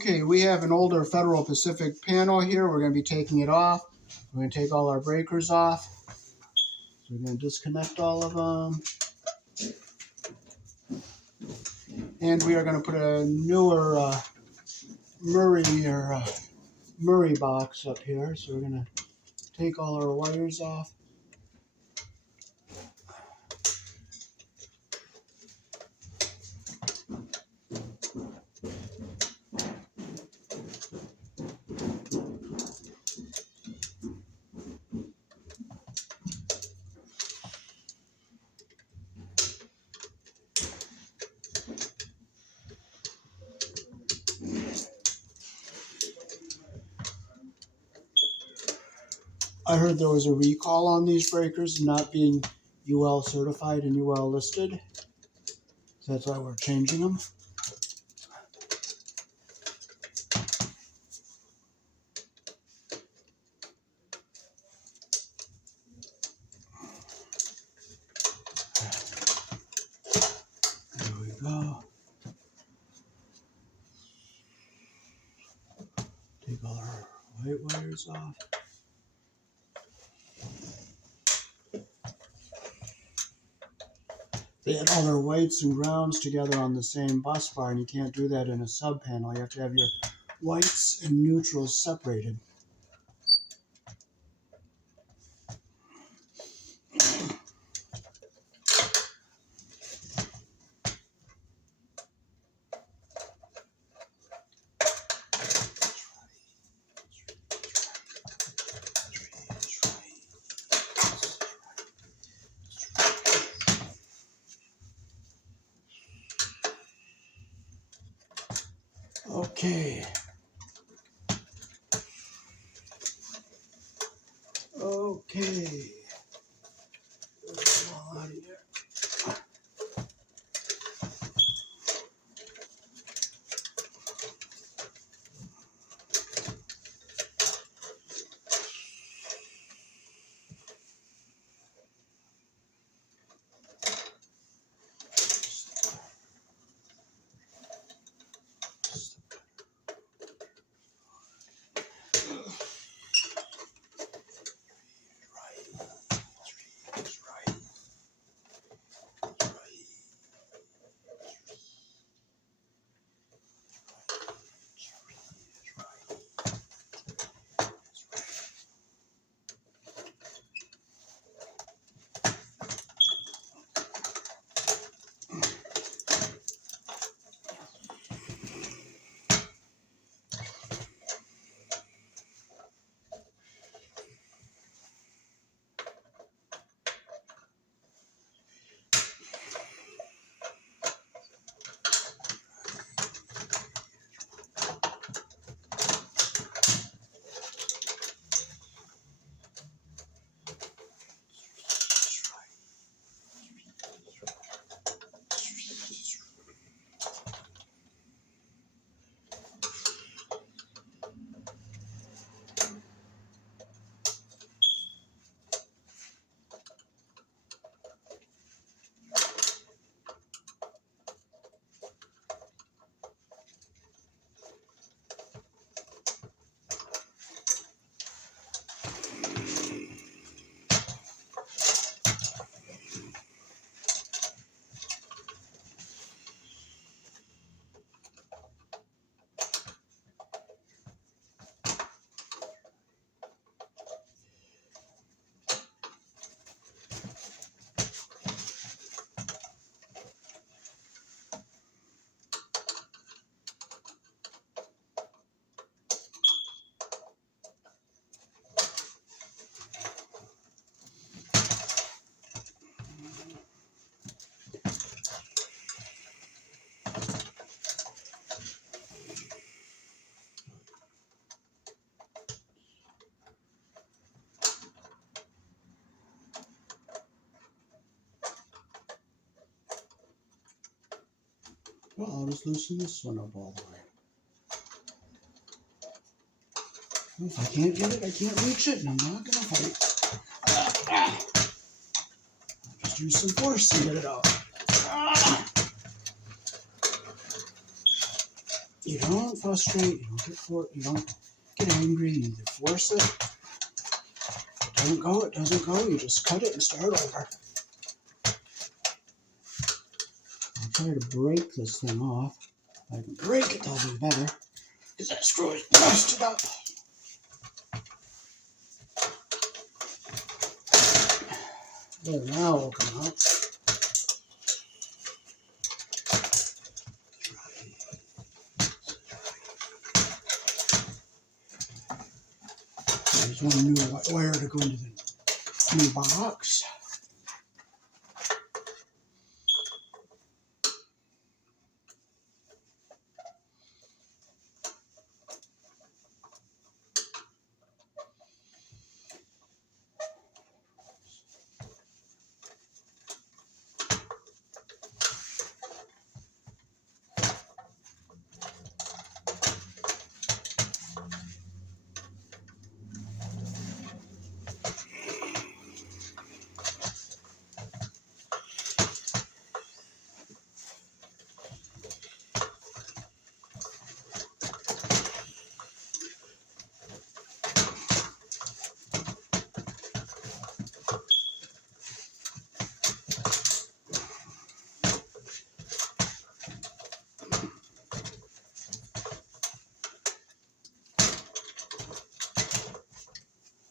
Okay, we have an older Federal Pacific panel here. We're going to be taking it off. We're going to take all our breakers off. So we're going to disconnect all of them. And we are going to put a newer Murray box up here. So we're going to take all our wires off. I heard there was a recall on these breakers not being UL certified and UL listed. So that's why we're changing them. There we go. Take all our white wires off. They had all their whites and grounds together on the same bus bar, and you can't do that in a sub panel. You have to have your whites and neutrals separated. Okay. Okay. Get them all out of here. Well, I'll just loosen this one up all the way. If I can't get it, I can't reach it, and I'm not going to fight. I'll just use some force to get it out. You don't frustrate, you don't get angry, you either force it, it doesn't go, you just cut it and start over. I'll try to break this thing off. If I can break it, that'll be better, because that screw is busted up. There, now it'll come out. There's one new wire to go into the new box.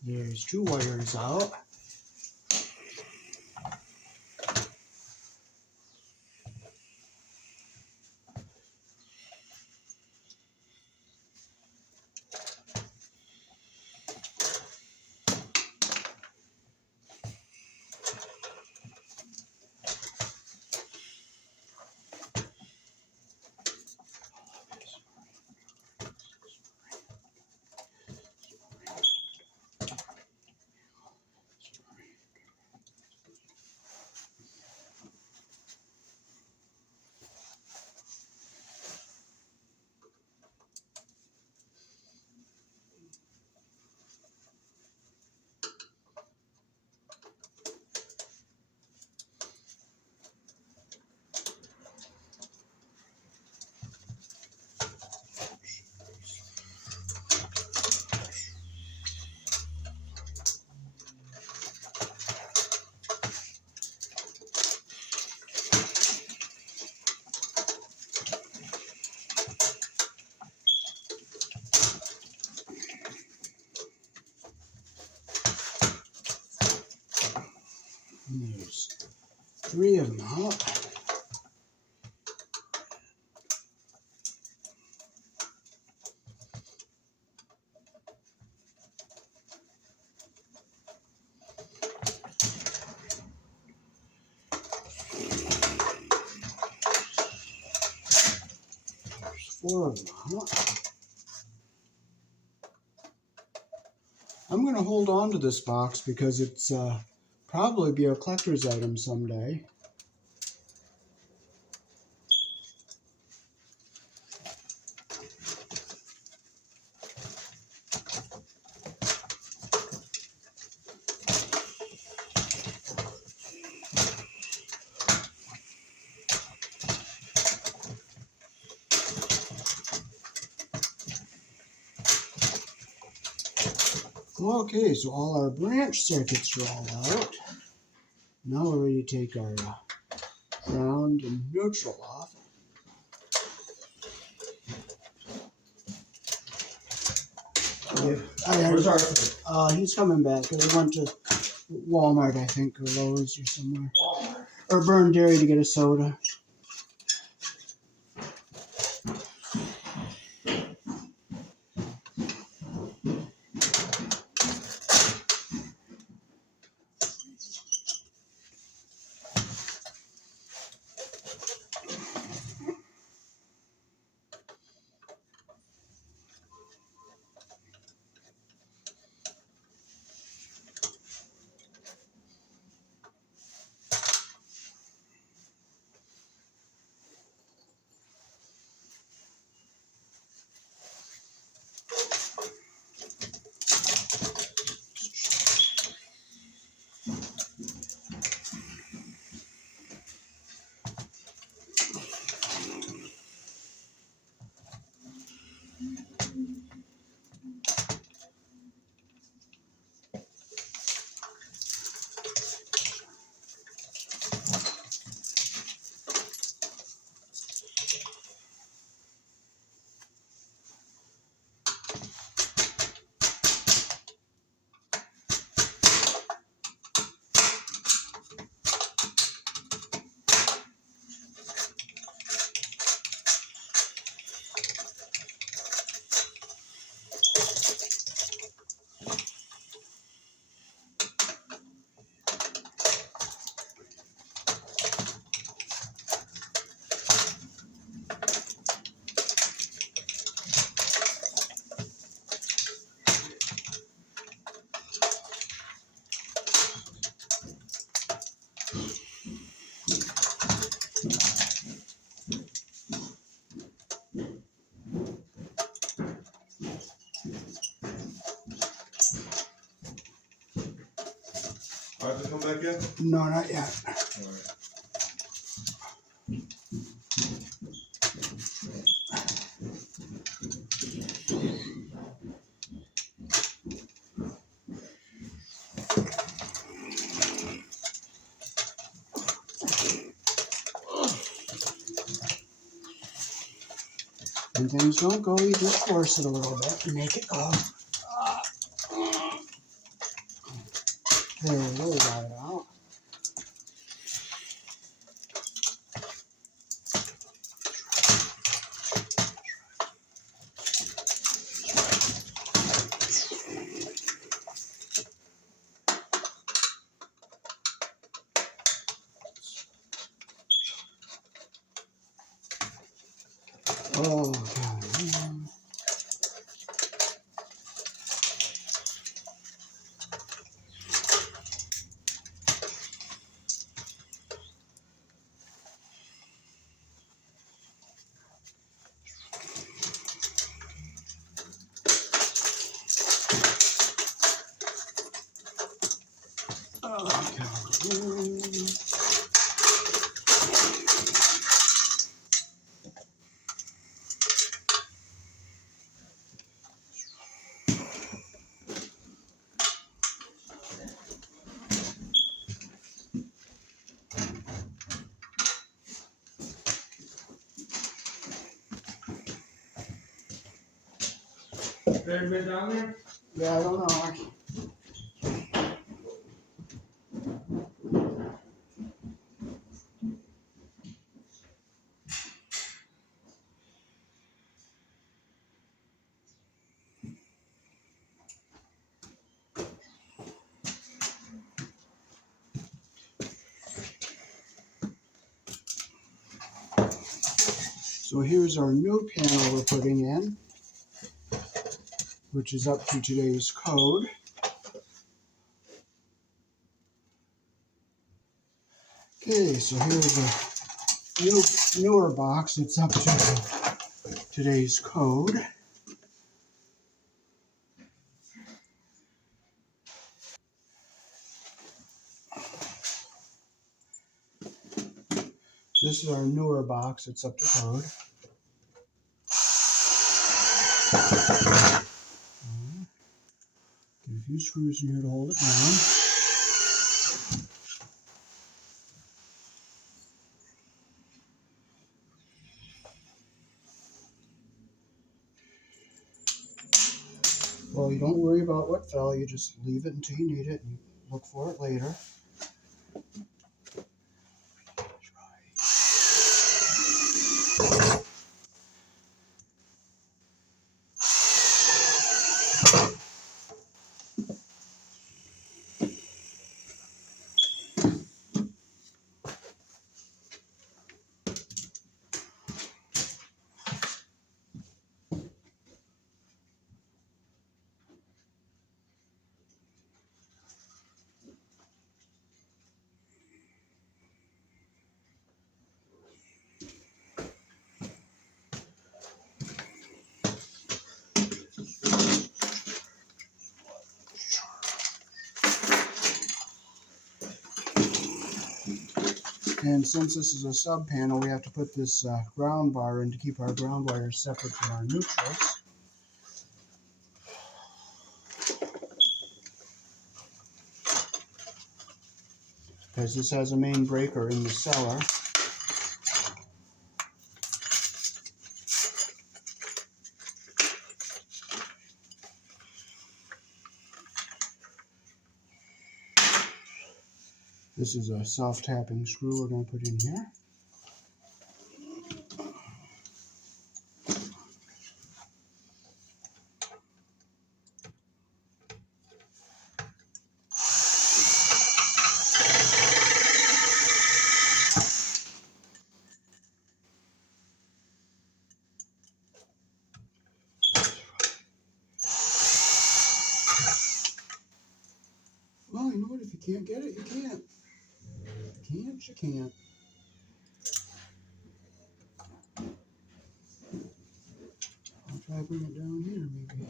There's two wires out. And there's three of them out. There's four of them out. I'm going to hold on to this box because it's probably be a collector's item someday. Okay, so all our branch circuits are all out. Now we're ready to take our ground and neutral off. He's coming back. He went to Walmart, I think, or Lowe's or somewhere. Walmart. Or Burn Dairy to get a soda. All right, to come back in? No, not yet. All right. When things don't go, you just force it a little bit and make it go. There, really got it out. Oh, God. Oh, God. Better been down there? Yeah, I don't know. So here's our new panel we're putting in, which is up to today's code. Okay, so here's a newer box. It's up to today's code. This is our newer box. It's up to code. Get a few screws in here to hold it down. Well, you don't worry about what fell. You just leave it until you need it and look for it later. And since this is a sub panel, we have to put this ground bar in to keep our ground wires separate from our neutrals. because this has a main breaker in the cellar. This is a self-tapping screw we're going to put in here. Well, you know what? If you can't get it, you can't. You can't. I'll try to bring it down here, maybe.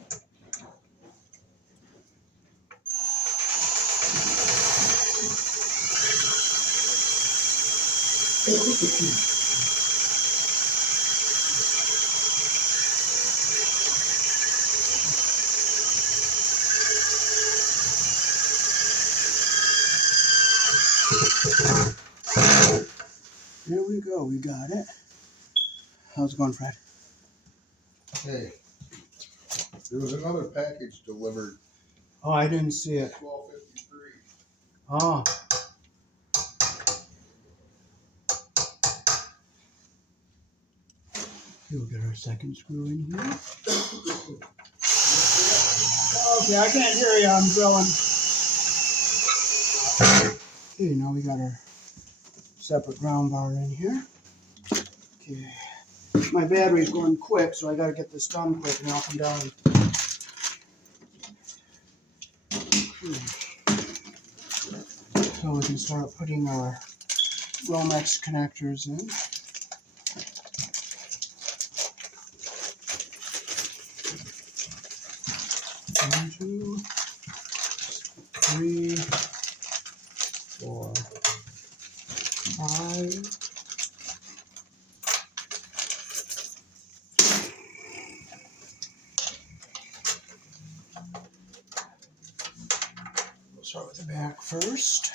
There we go. We got it. How's it going, Fred? Hey, there was another package delivered, Oh, I didn't see it. 1253. Oh. We'll get our second screw in here. Okay, I can't hear you. I'm drilling. Okay, now we got our separate ground bar in here. Okay. My battery's going quick, so I gotta get this done quick, and I'll come down. So we can start putting our Romex connectors in. 1, 2, 3, 4, 5. We'll start with the back first.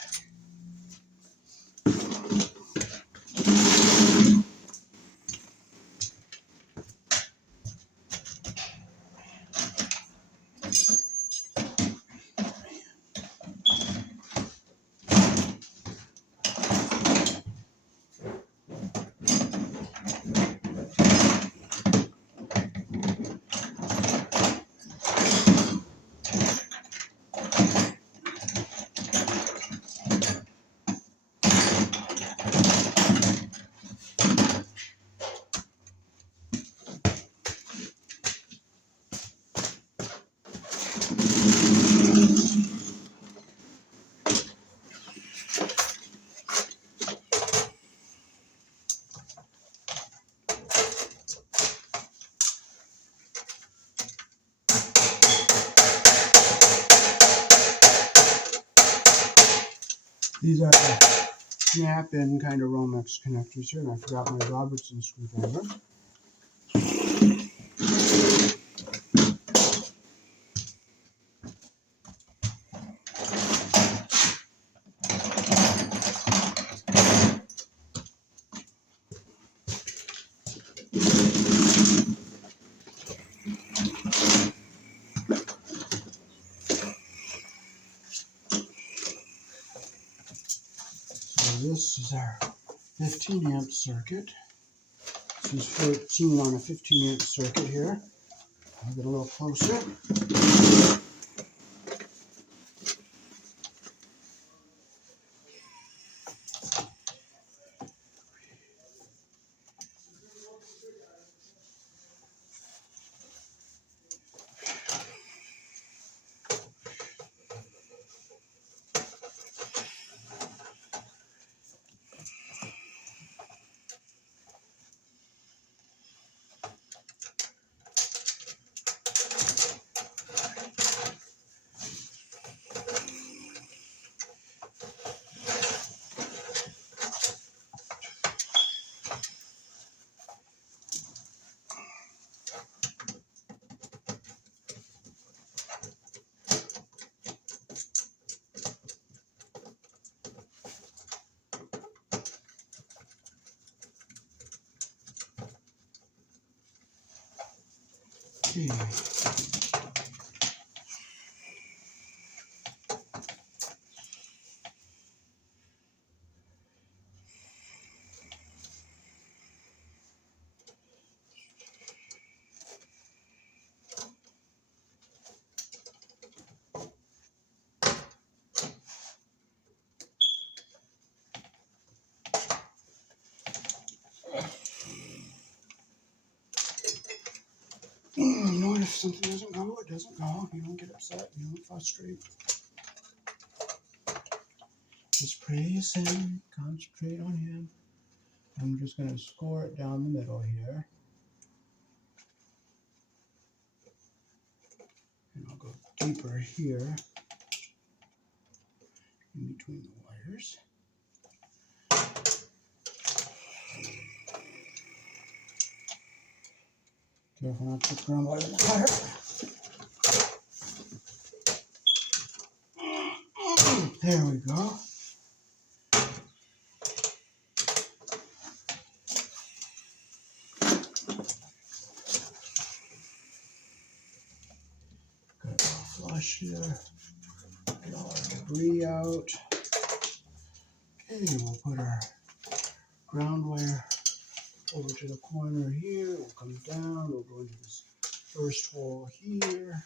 These are the snap-in kind of Romex connectors here, and I forgot my Robertson screwdriver. So this is our 15 amp circuit. This is 14 on a 15 amp circuit here. I'll get a little closer. Okay. You know what? If something doesn't go, it doesn't go. You don't get upset. You don't frustrate. Just praise Him. Concentrate on Him. I'm just going to score it down the middle here. And I'll go deeper here in between the wires. Careful not to put ground wire in the wire. There we go. Got it all flush here. Get all our debris out. Okay, we'll put our ground wire over to the corner here. We'll come down. We'll go into this first hole here.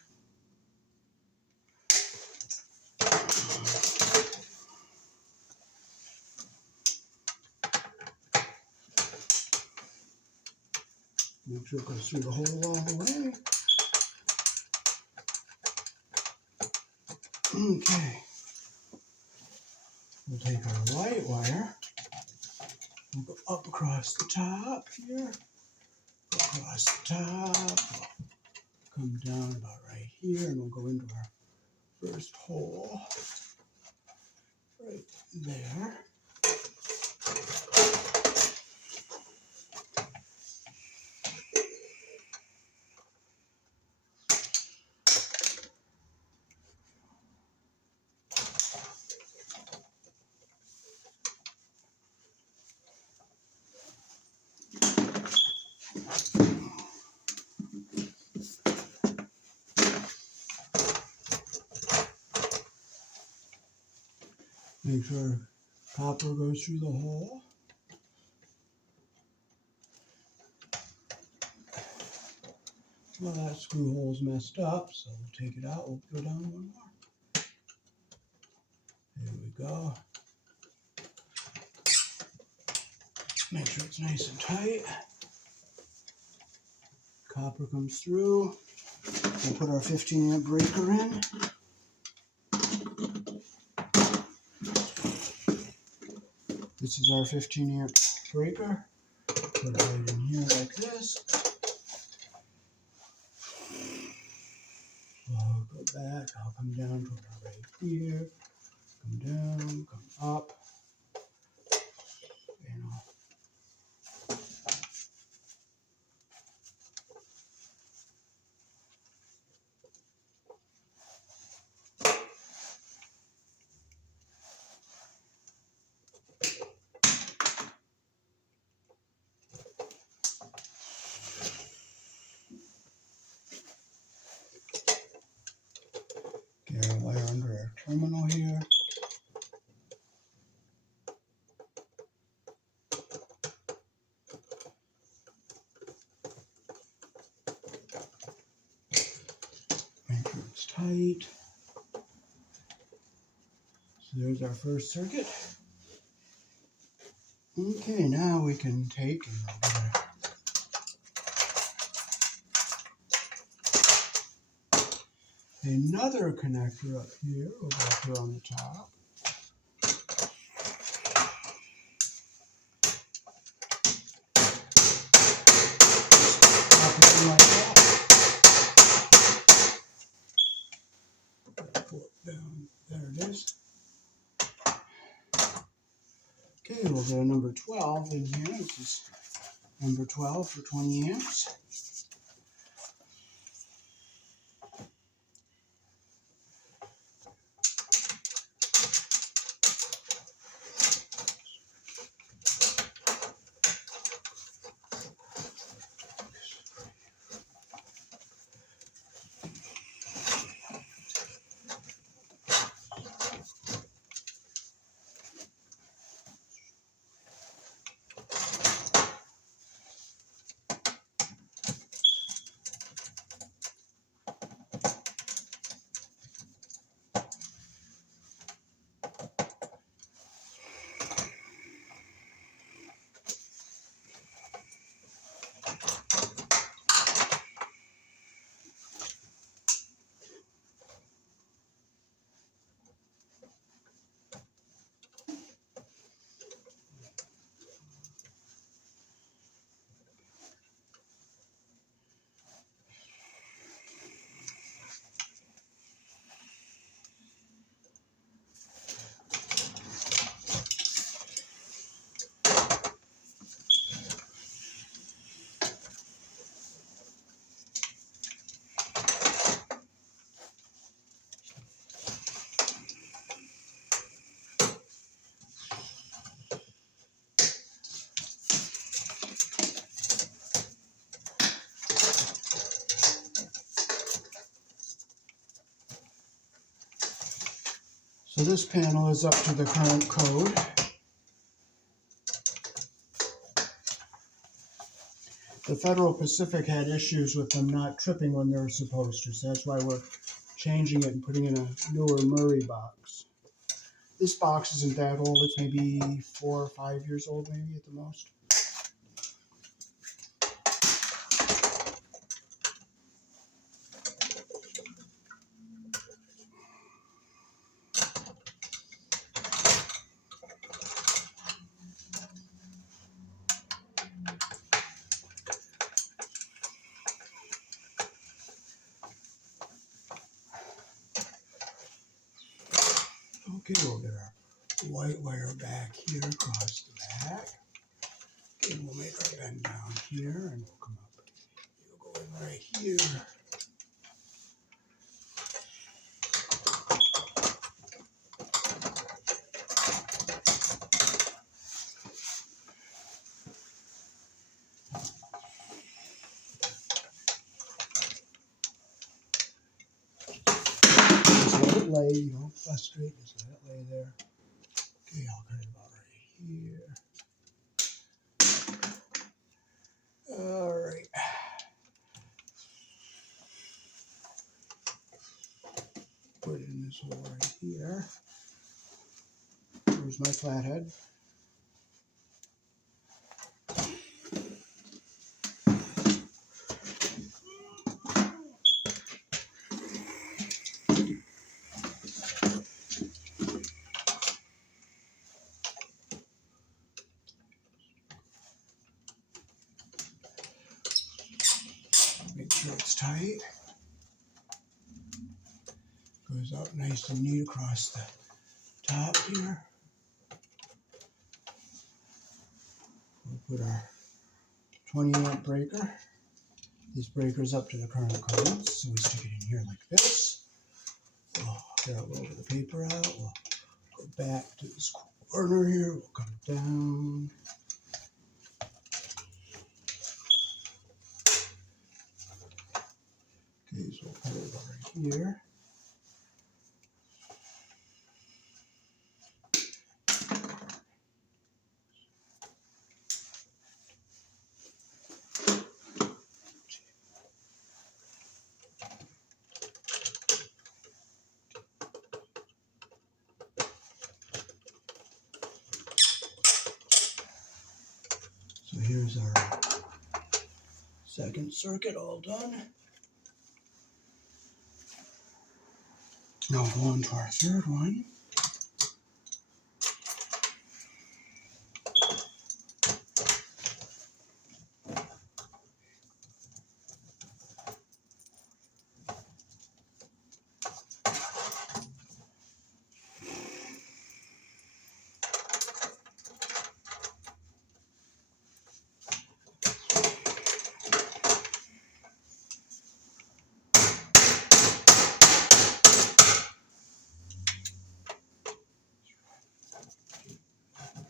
Make sure it goes through the hole all the way. Okay. We'll take our white wire. We'll go up across the top here. Across the top. Come down about right here, and we'll go into our first hole. Right there. Make sure copper goes through the hole. Well, that screw hole's messed up, so we'll take it out. We'll go down one more. There we go. Make sure it's nice and tight. Copper comes through. We'll put our 15 amp breaker in. This is our 15 amp breaker. Put it right in here like this. I'll go back. I'll come down to about right here. Come down, come up. And I'll get our wire under our terminal here. Make sure it's tight. So there's our first circuit. Okay, now we can take and we'll get another connector up here. We'll go up here on the top. Pop it in like that. Pull it down. There it is. Okay, we'll get a number 12 in here. This is number 12 for 20 amps. So this panel is up to the current code. The Federal Pacific had issues with them not tripping when they were supposed to, so that's why we're changing it and putting in a newer Murray box. This box isn't that old, it's maybe 4 or 5 years old maybe at the most. Okay, we'll get our white wire back here across the back. And we'll make our bend down here and we'll come up. We'll go in right here. Just let it lay, you don't frustrate, just let it lay there. Okay, I'll cut it about right here. Alright. Put it in this hole right here. Here's my flathead. Make sure it's tight. Goes out nice and neat across the top here. We'll put our 20-amp breaker. This breaker's up to the current codes, so we stick it in here like this. We'll get a little bit of the paper out. We'll go back to this corner here. We'll come down. Okay, so we'll put it over here. So here's our second circuit all done. Now we'll go on to our third one.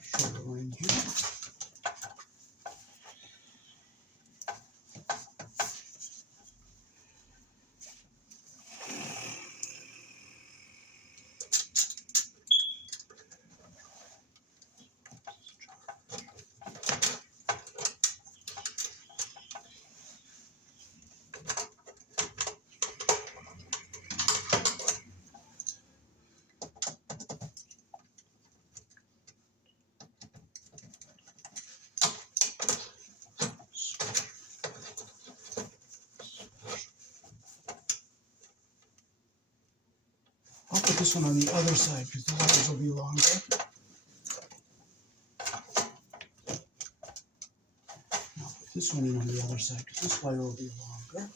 Shorter one in here. I'll put this one on the other side because the wires will be longer. I'll put this one in on the other side because this wire will be longer.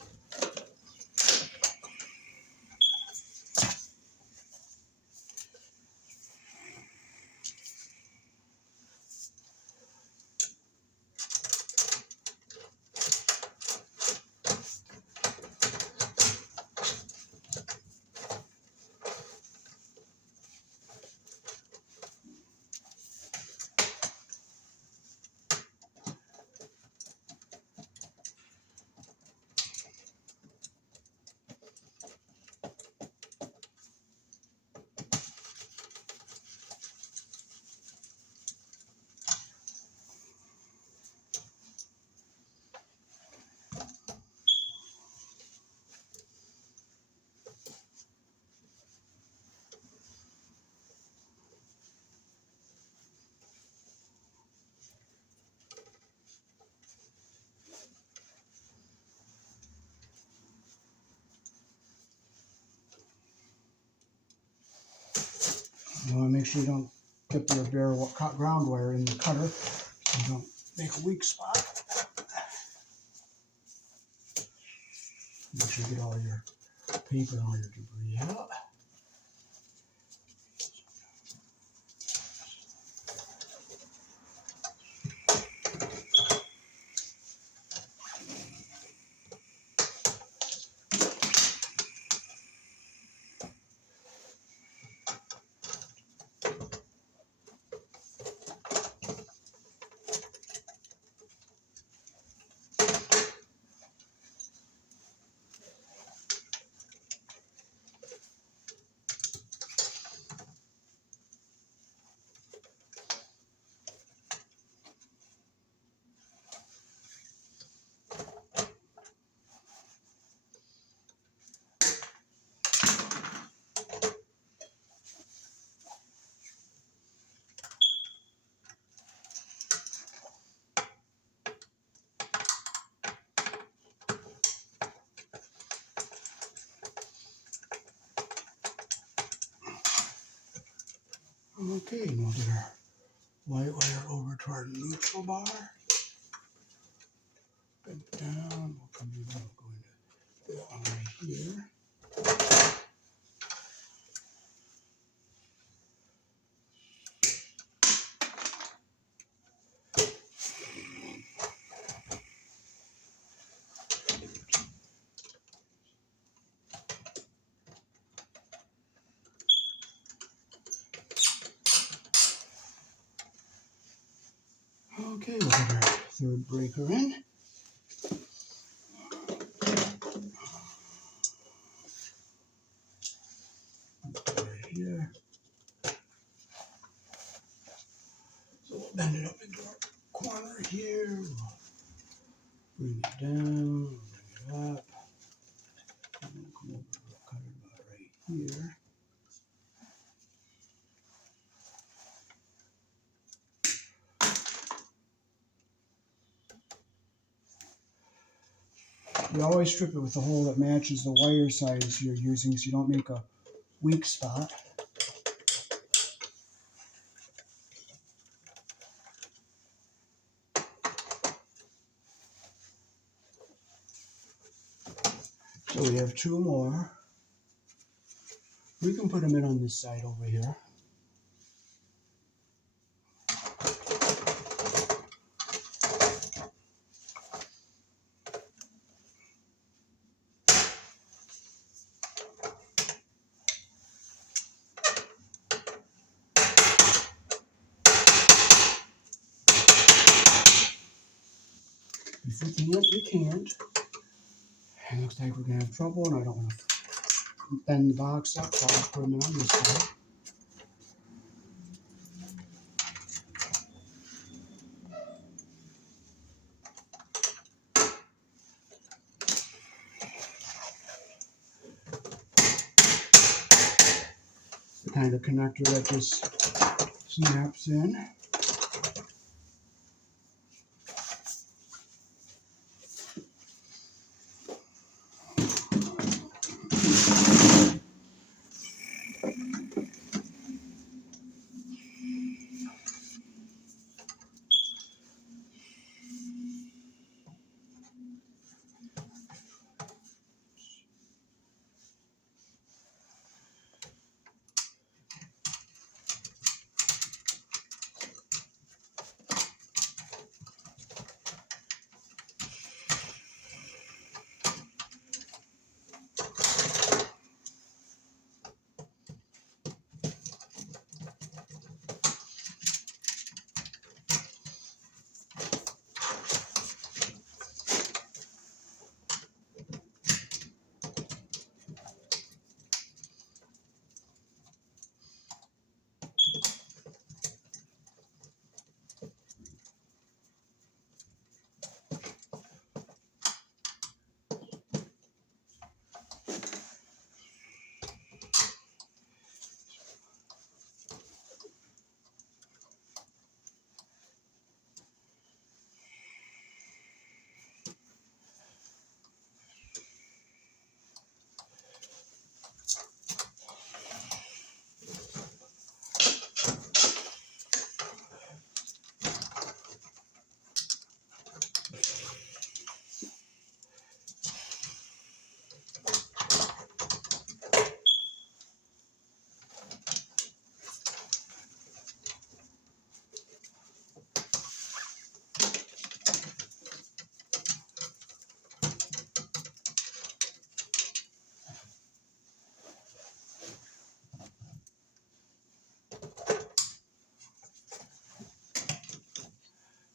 make sure you don't get the bare ground wire in the cutter so you don't make a weak spot. Make sure you get all your paper and all your debris out. Okay, and we'll get our white wire over to our neutral bar. Bend it down, we'll come in, we'll go into that one right here. Okay, we'll get our third breaker in. Right here. So we'll bend it up into our corner here. We'll bring it down, bring it up. And then come over, we'll cut it about right here. You always strip it with the hole that matches the wire size you're using so you don't make a weak spot. So we have two more. We can put them in on this side over here. If you can't, you can't. It looks like we're going to have trouble, and I don't want to bend the box up, so I'll put them in on this side. The kind of connector that just snaps in.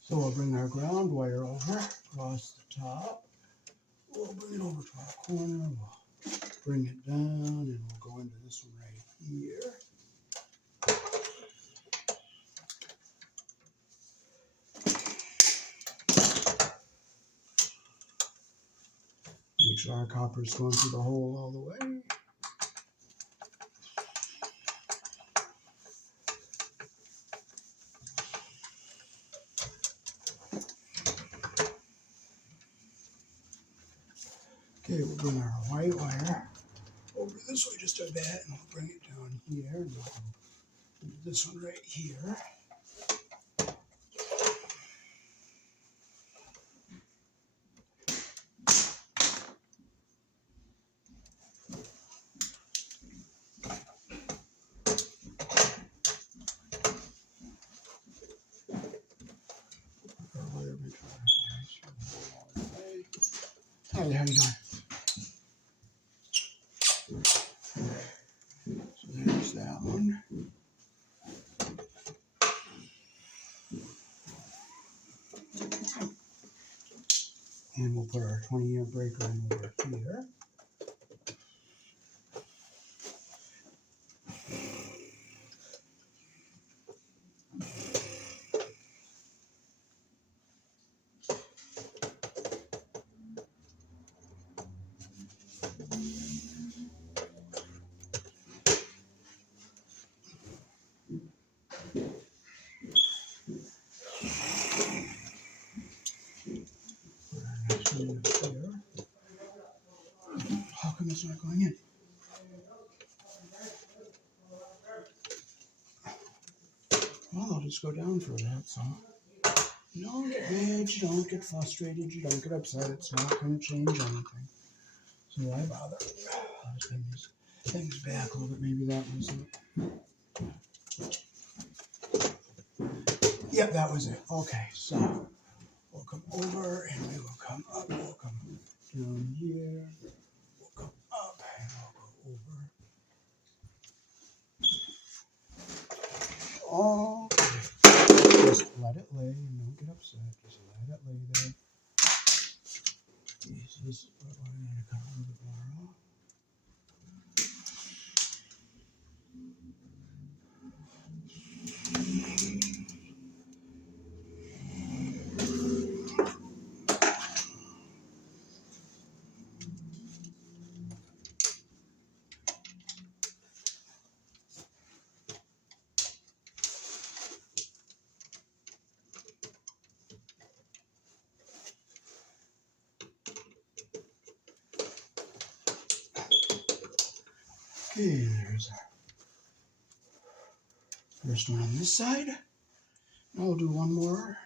So we'll bring our ground wire over across the top. We'll bring it over to our corner. We'll bring it down and we'll go into this one right here. Make sure our copper is going through the hole all the way. Okay, we'll bring our white wire over this way just a bit, and we'll bring it down here, and we'll go into this one right here. Our wire, make sure our wire's all the way. Hi, how you doing? So there's that one. And we'll put our 20-amp breaker in over here. Put our next one here. How come it's not going in? Well, I'll just go down for that, so. You don't get mad, you don't get frustrated, you don't get upset. It's not going to change anything. So why bother? I'll just bring these things back a little bit. Maybe that was it. Yep, that was it. Okay, so we'll come over and we will come up. We'll come down here. We'll come up and we'll go over. Okay. Just let it lay and don't get upset. Just let it lay there. This is what I need to cut a little bit more off. Okay, there's our first one on this side. Now we'll do one more.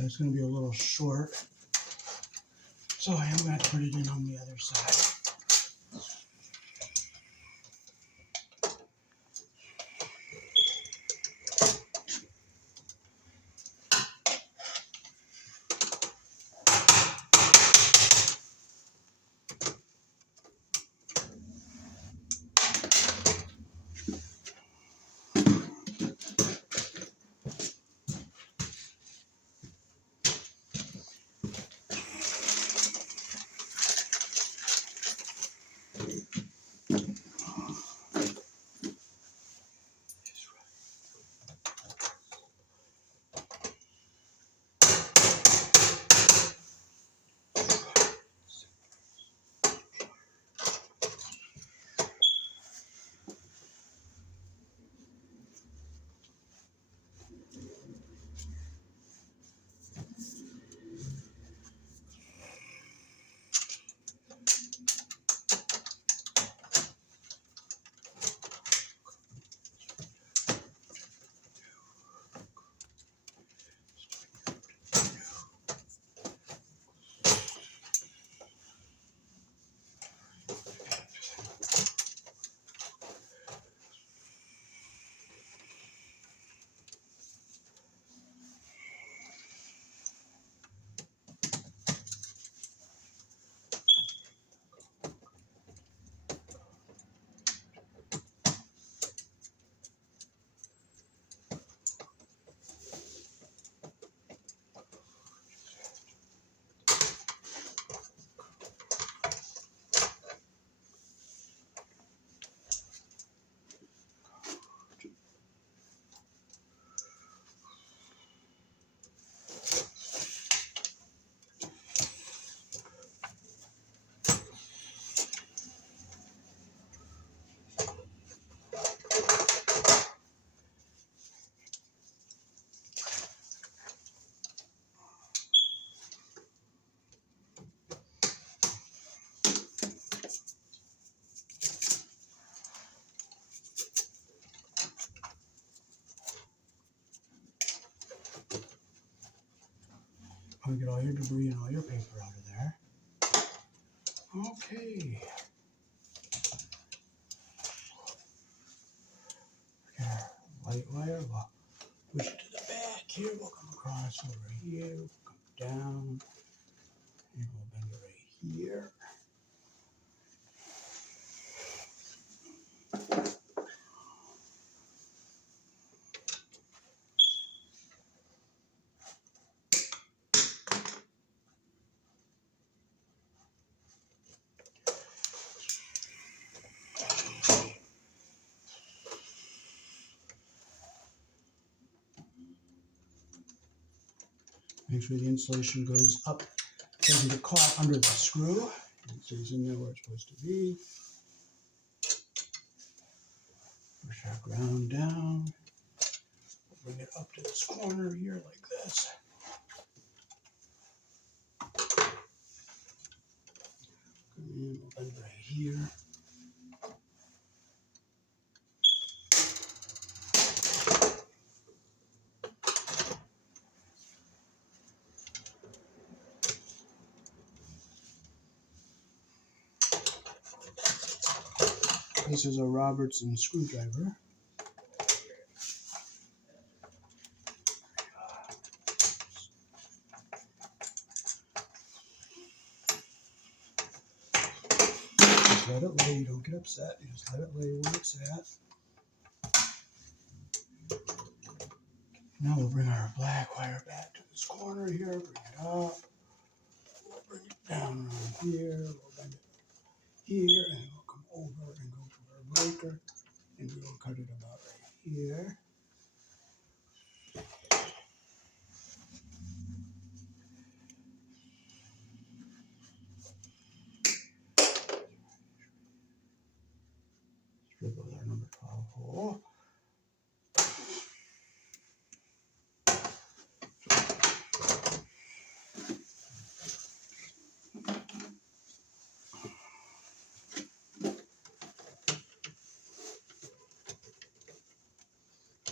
It's going to be a little short, so I am going to have to put it in on the other side. Get all your debris and all your paper out of there. Okay. Get our light wire. We'll push it to the back here. We'll come across over here. We'll come down. And we'll bend it right here. Make sure the insulation goes up, doesn't get caught under the screw. It stays in there where it's supposed to be. Push our ground down. Bring it up to this corner here like this. And we'll bend right here. This is a Robertson screwdriver. Just let it lay, you don't get upset, you just let it lay where it's at. Now we'll bring our black wire back to this corner here, bring it up. We'll bring it down around here, we'll bend it here, and we'll come over and go to our breaker, and we will cut it about right here. Strip with our number 12 hole.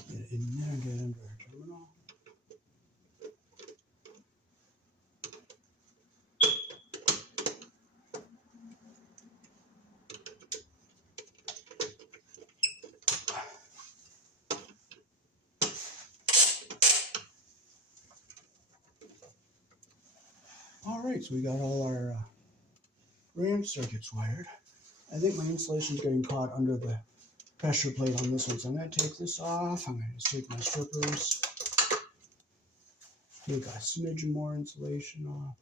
Get it in there, get it under our terminal. All right, so we got all our branch circuits wired. I think my insulation is getting caught under the pressure plate on this one, so I'm going to take this off. I'm going to just take my strippers, take a smidge more insulation off.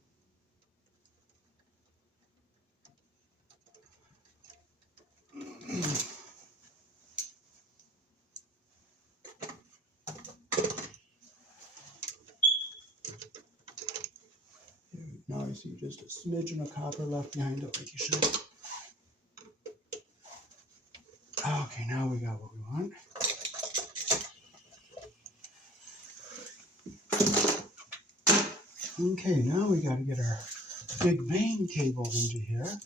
Now I see just a smidgen of copper left behind it, like you should. Okay, now we got what we want. Okay, now we got to get our big main cable into here.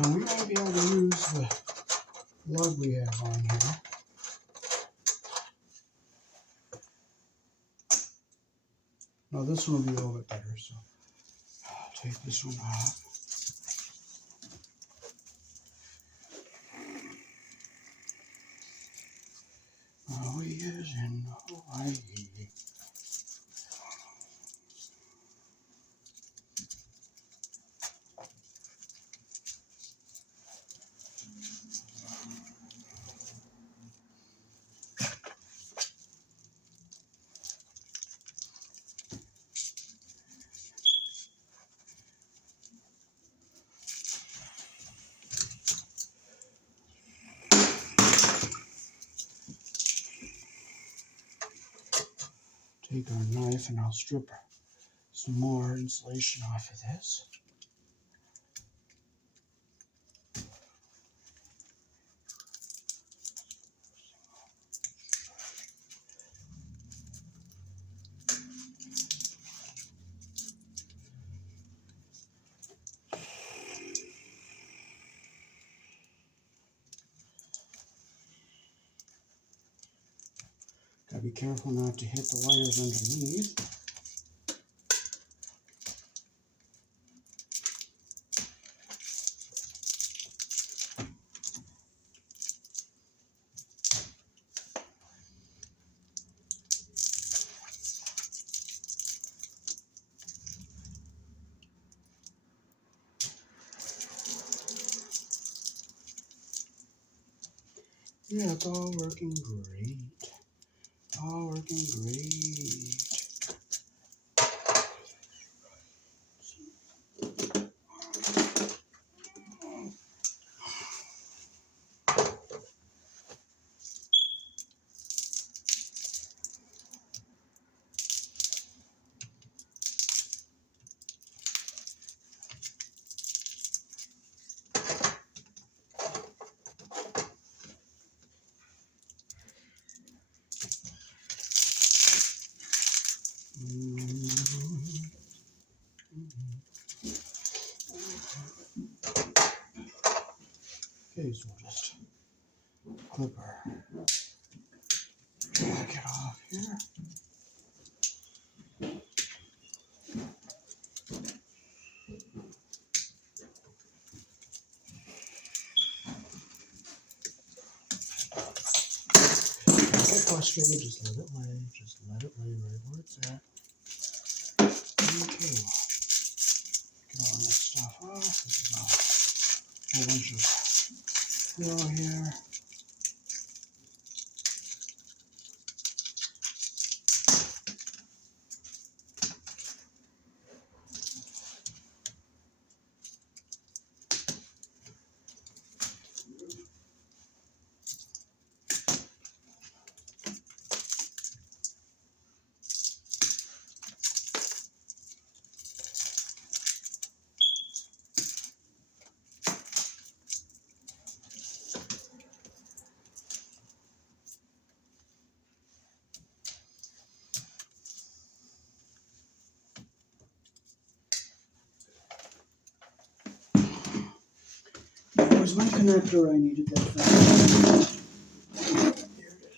And we might be able to use the lug we have on here. Now this one will be a little bit better, so I'll take this one off. Oh, he is in Hawaii. Take our knife and I'll strip some more insulation off of this. Gotta be careful not to hit the wires underneath. Yeah, it's all working great. All working great. Okay, so we'll just clip our jacket off here. Don't get frustrated, just let it lay. Just let it lay right where it's at. Okay, get all that stuff off. This is all a bunch of fill here. Where's my connector? I needed that thing. Here it is.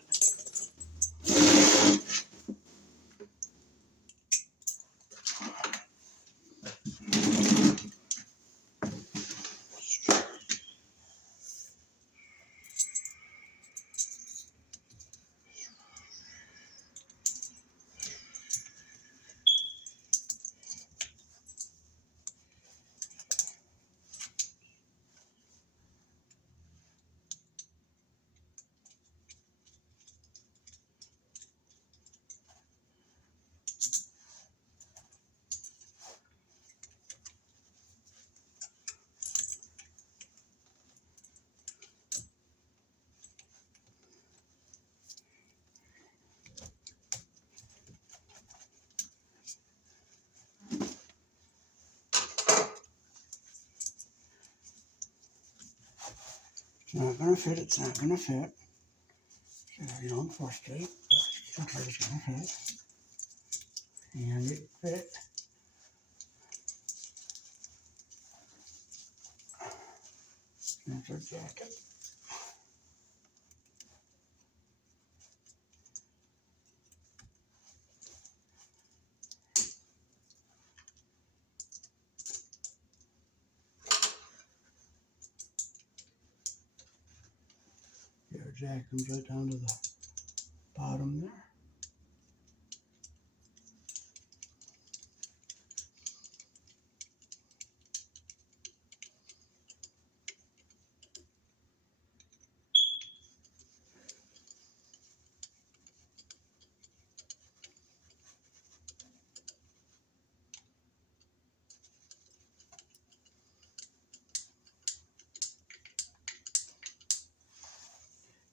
It's not gonna fit, it's not gonna fit. So don't frustrate, but it's gonna fit. And it fit. There's our jacket. Here, our jacket comes right down to the bottom there.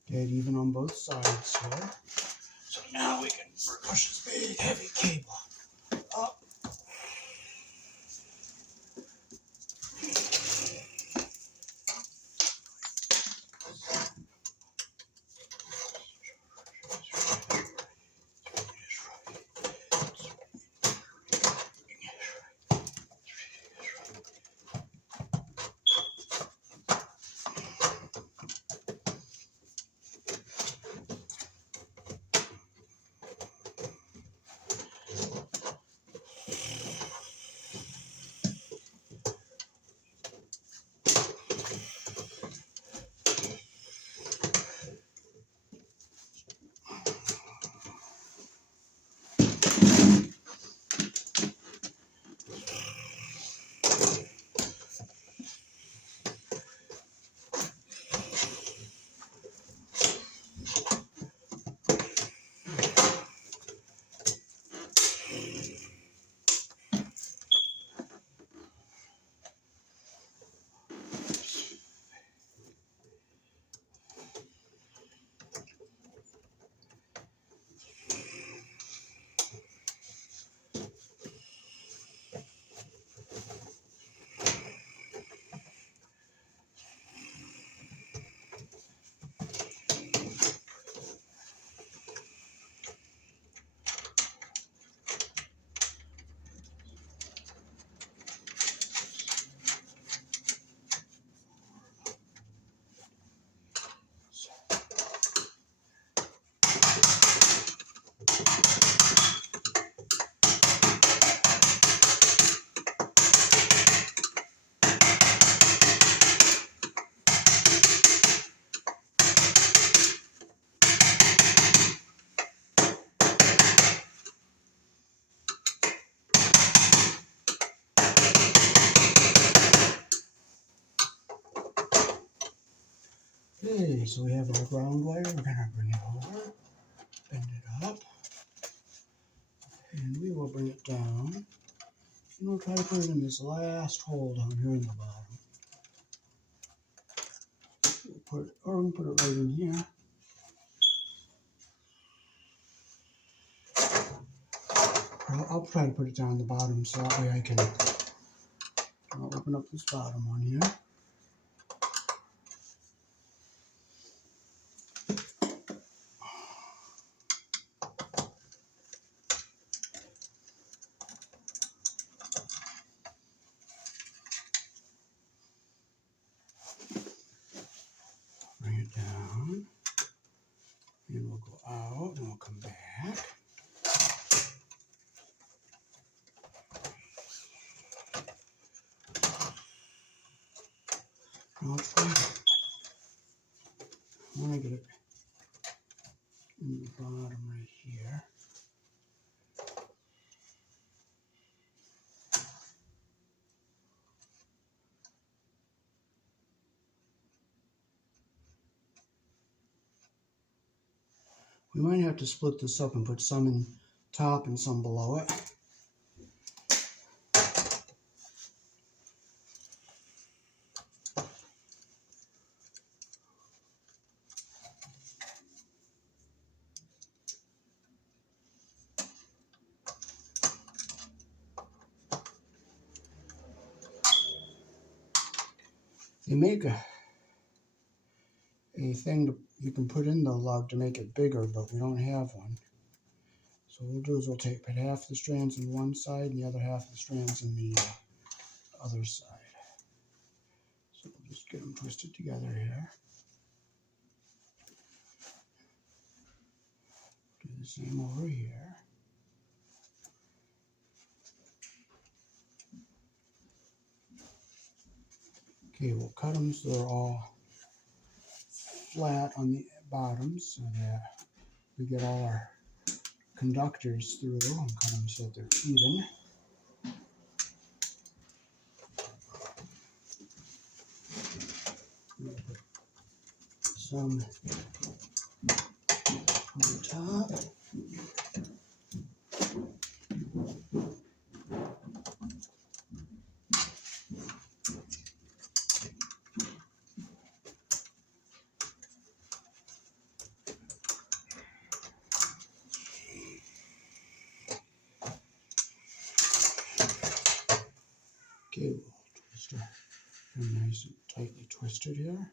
Dead even on both sides here. So now we can push this big heavy cable up. so we have our ground wire. We're gonna bring it over, bend it up, and we will bring it down. And we'll try to put it in this last hole down here in the bottom. Or we can put it right in here. I'll try to put it down the bottom so that way I can open up this bottom one here. Bring it down, and we'll go out, and we'll come back. Now let's try. I want to get it in the bottom right here. We might have to split this up and put some in top and some below it. They make a thing you can put in the lug to make it bigger, but we don't have one. So what we'll do is we'll take half the strands on one side and the other half of the strands on the other side. So we'll just get them twisted together here. Do the same over here. Okay, we'll cut them so they're all flat on the bottoms so that we get all our conductors through and cut them so they're even. Put some on the top. Okay, we'll twist her nice and tightly twisted here.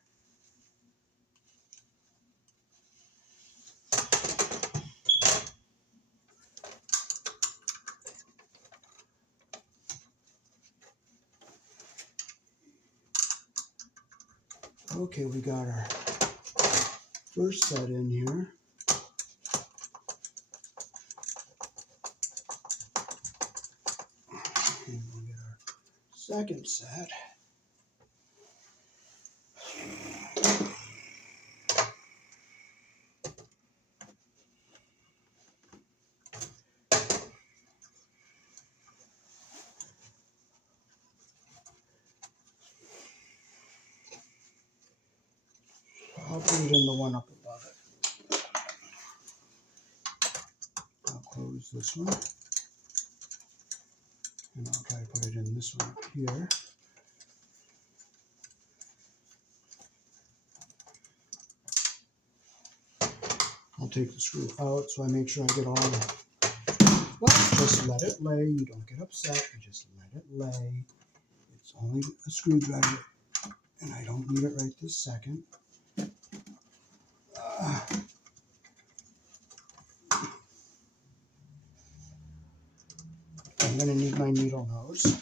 Okay, we got our first set in here. And we'll get our second set. I'll put it in the one up above it. I'll close this one. And I'll try to put it in this one up here. I'll take the screw out so I make sure I get all the... Well, just let it lay. You don't get upset. You just let it lay. It's only a screwdriver, and I don't need it right this second. I'm going to need my needle nose.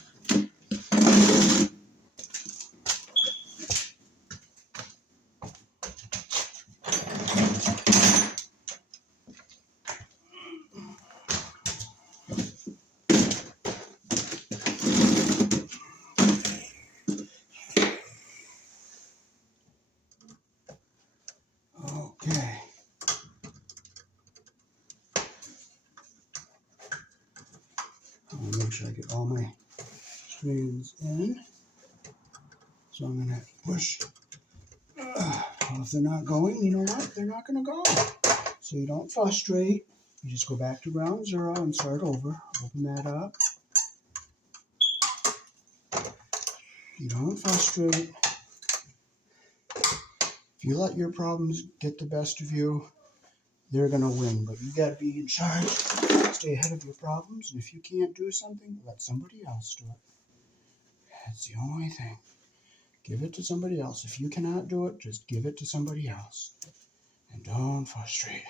Okay. I'll make sure I get all my strands in. So I'm going to have to push Well, if they're not going, you know what? They're not going to go. So you don't frustrate. You just go back to ground zero and start over. Open that up. You don't frustrate. If you let your problems get the best of you, they're going to win. But you got to be in charge. Stay ahead of your problems. And if you can't do something, let somebody else do it. That's the only thing. Give it to somebody else. If you cannot do it, just give it to somebody else. And don't frustrate.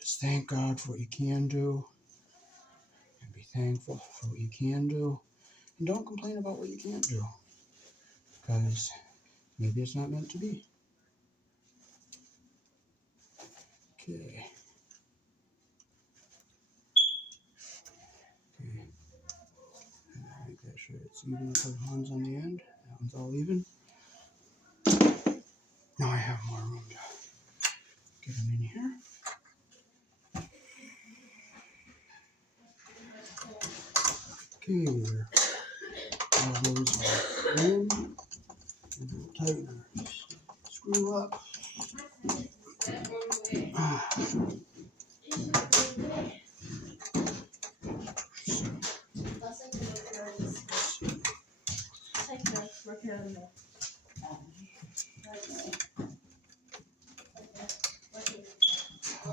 Just thank God for what you can do. And be thankful for what you can do. And don't complain about what you can't do. Because maybe it's not meant to be. Okay. Okay. Make sure it's even with those ones on the end. That one's all even. Now I have more room to get them in here. Okay, there. All those are in. And we'll tighten our screw up.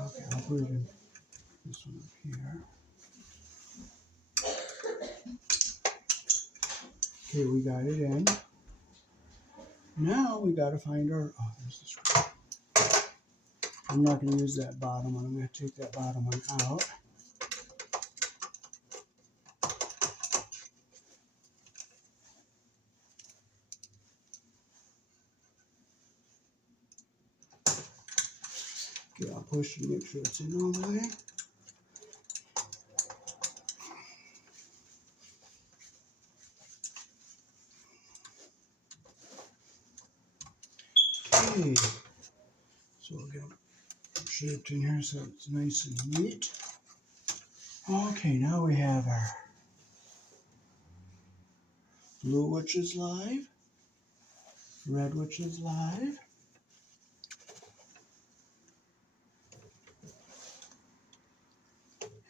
Okay, I'll put it in this one up here. Okay, we got it in. Now we got to find our, oh, there's the screw. I'm not going to use that bottom one. I'm going to take that bottom one out. Okay, I'll push and make sure it's in all the way. Okay, so we'll get them shaped in here so it's nice and neat. Okay, now we have our blue, which is live, red, which is live,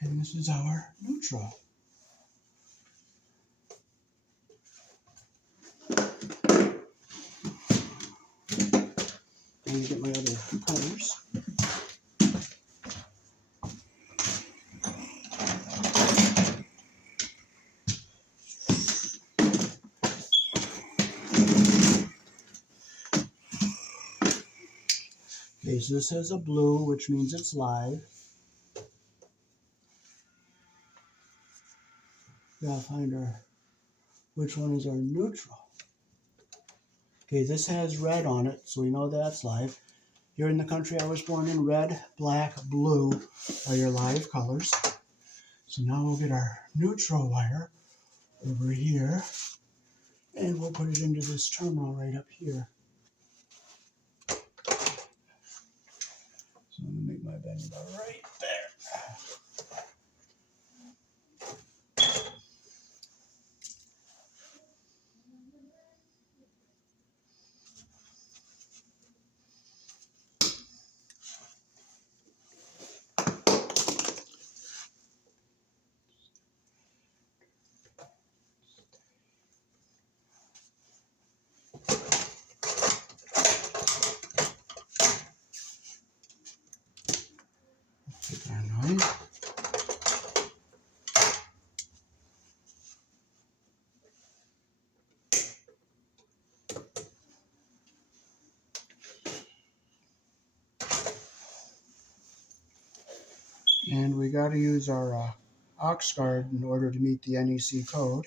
and this is our neutral. I'm going to get my other colors. Okay, so this has a blue, which means it's live. We gotta find our, which one is our neutral. Okay, this has red on it, so we know that's live. Here in the country I was born in, red, black, blue are your live colors. So now we'll get our neutral wire over here, and we'll put it into this terminal right up here. So I'm gonna make my bend about right there. Take our knife. And we got to use our aux guard in order to meet the NEC code.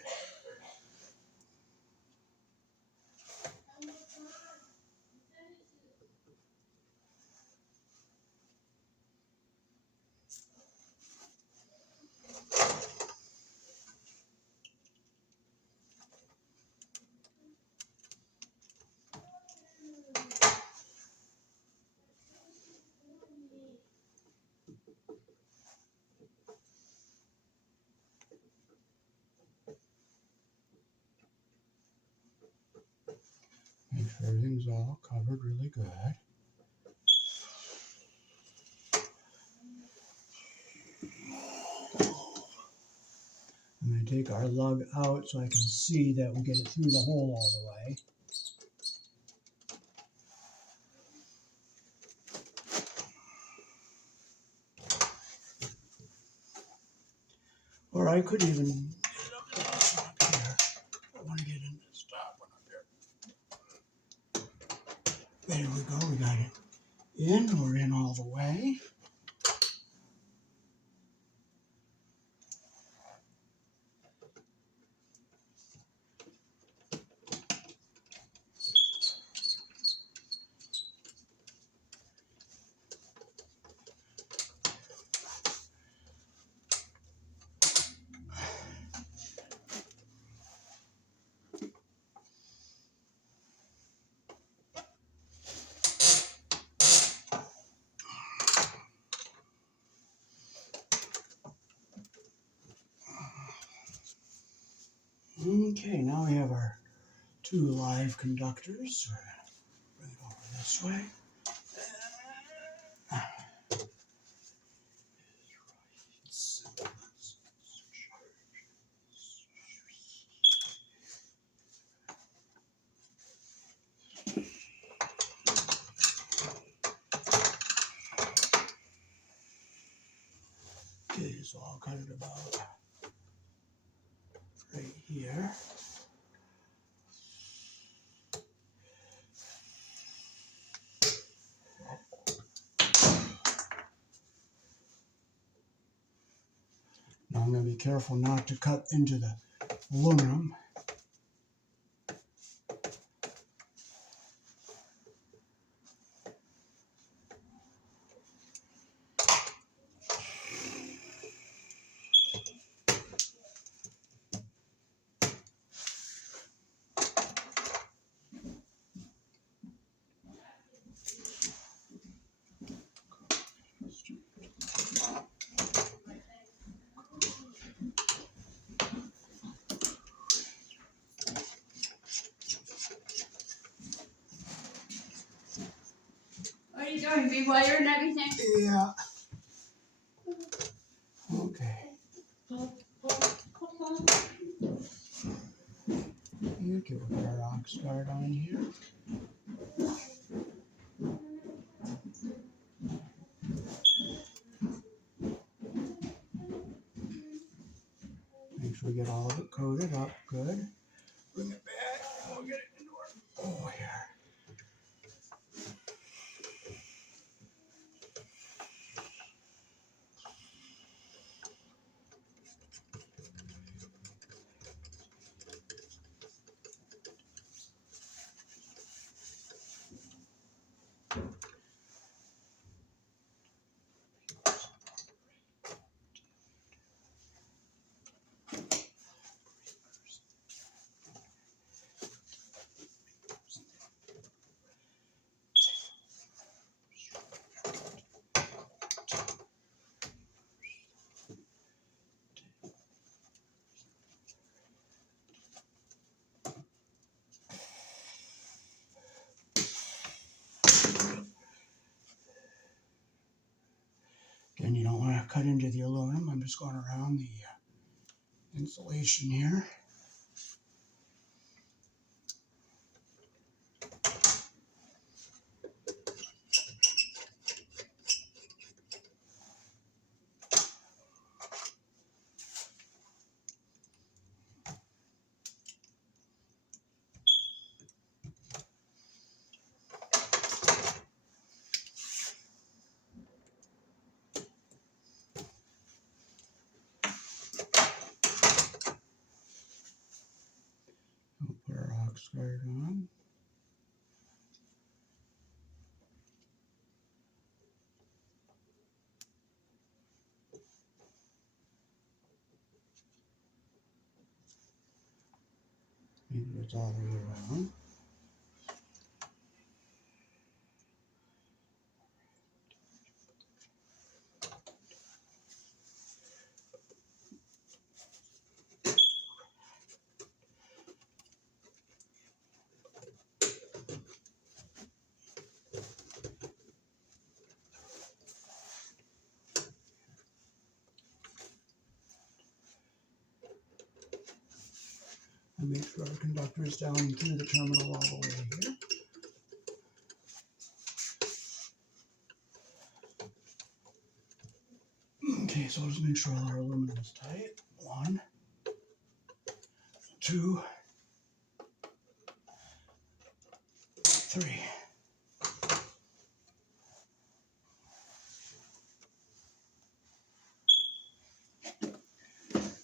Make sure everything's all covered really good. take our lug out so I can see that we get it through the hole all the way. Or I could even get up this one up here. I want to get in this top one up here. There we go. We got it in. We're in all the way. Okay, now we have our two live conductors. Bring it over this way. Okay, so I'll cut it about right here. Now I'm going to be careful not to cut into the aluminum. What are you doing? Rewire and everything? Yeah. Okay. Okay, we'll put our rock start on here. Make sure we get all of it coated up good. Bring it back and we'll get it into our hole here. Again, you don't want to cut into the aluminum. I'm just going around the insulation here. We'll put our rock start on. Maybe it's all the way around. And make sure our conductor is down through the terminal all the way here. Okay, so I'll just make sure all our aluminum is tight. 1, 2, 3.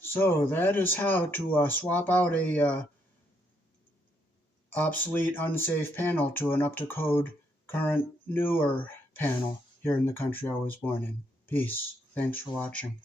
So that is how to swap out a obsolete, unsafe panel to an up-to-code, current, newer panel here in the country I was born in. Peace. Thanks for watching.